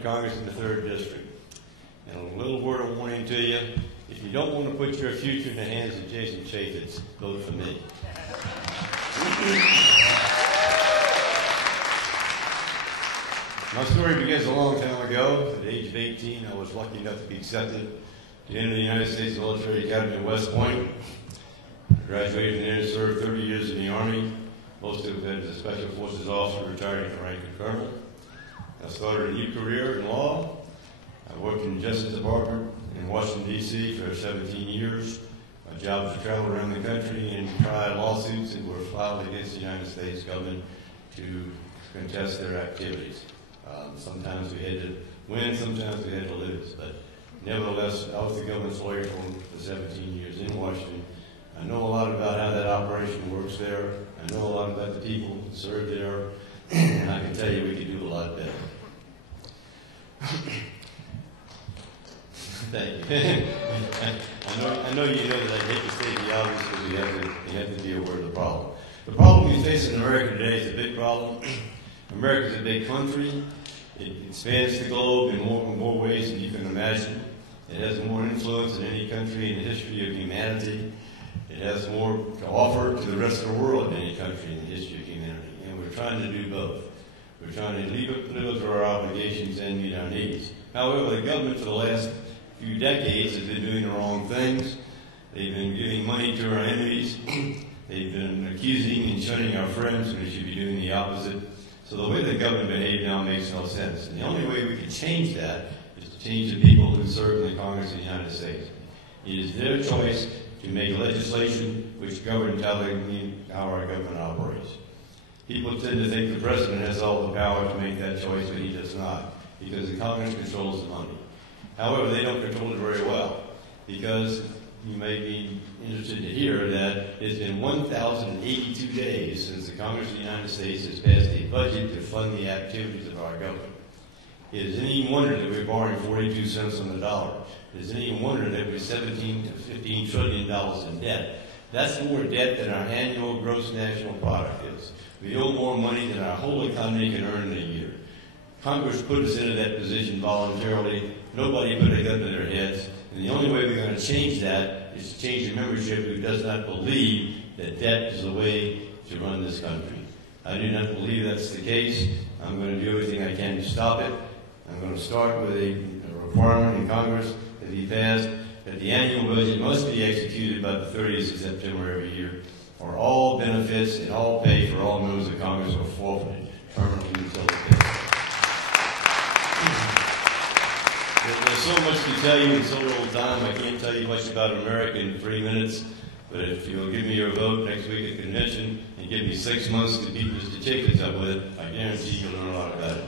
for Congress in the 3rd District. And a little word of warning to you, if you don't want to put your future in the hands of Jason Chaffetz, vote for me. My story begins a long time ago. At the age of 18, I was lucky enough to be accepted to enter the United States Military Academy at West Point. I graduated from there and served 30 years in the Army, most of it as a Special Forces officer, retired in the rank of colonel. I started a new career in law. I worked in the Justice Department in Washington, D.C. for 17 years. My job was to travel around the country and try lawsuits that were filed against the United States government to contest their activities. Sometimes we had to win, sometimes we had to lose, but nevertheless, I was the government's lawyer for 17 years in Washington. I know a lot about how that operation works there. I know a lot about the people who serve there, and I can tell you we could do a lot better. Thank you. I know you know that I hate to state the obvious because we have to be aware of the problem. The problem we face in America today is a big problem. America is a big country. It spans the globe in more ways than you can imagine. It has more influence than any country in the history of humanity. It has more to offer to the rest of the world than any country in the history of humanity. And we're trying to do both. We're trying to live up to our obligations and meet our needs. However, the government for the last few decades has been doing the wrong things. They've been giving money to our enemies. They've been accusing and shunning our friends when they should be doing the opposite. So the way the government behaves now makes no sense. And the only way we can change that is to change the people who serve in the Congress of the United States. It is their choice to make legislation which governs how our government operates. People tend to think the president has all the power to make that choice, but he does not, because the Congress controls the money. However, they don't control it very well, because you may be interested to hear that it's been 1,082 days since the Congress of the United States has passed a budget to fund the activities of our government. It isn't any wonder that we're borrowing 42 cents on the dollar. It isn't any wonder that we're $17 to $15 trillion in debt. That's more debt than our annual gross national product is. We owe more money than our whole economy can earn in a year. Congress put us into that position voluntarily. Nobody put a gun to their heads. And the only way we're going to change that is to change the membership who does not believe that debt is the way to run this country. I do not believe that's the case. I'm going to do everything I can to stop it. I'm going to start with a requirement in Congress that be passed that the annual budget must be executed by the 30th of September every year, or all benefits and all pay for all members of Congress are forfeited permanently until it's passed. There's so much to tell you in so little time. I can't tell you much about America in 3 minutes, but if you'll give me your vote next week at convention and give me 6 months to beat Mr. Chaffetz up with, I guarantee you'll learn a lot about it.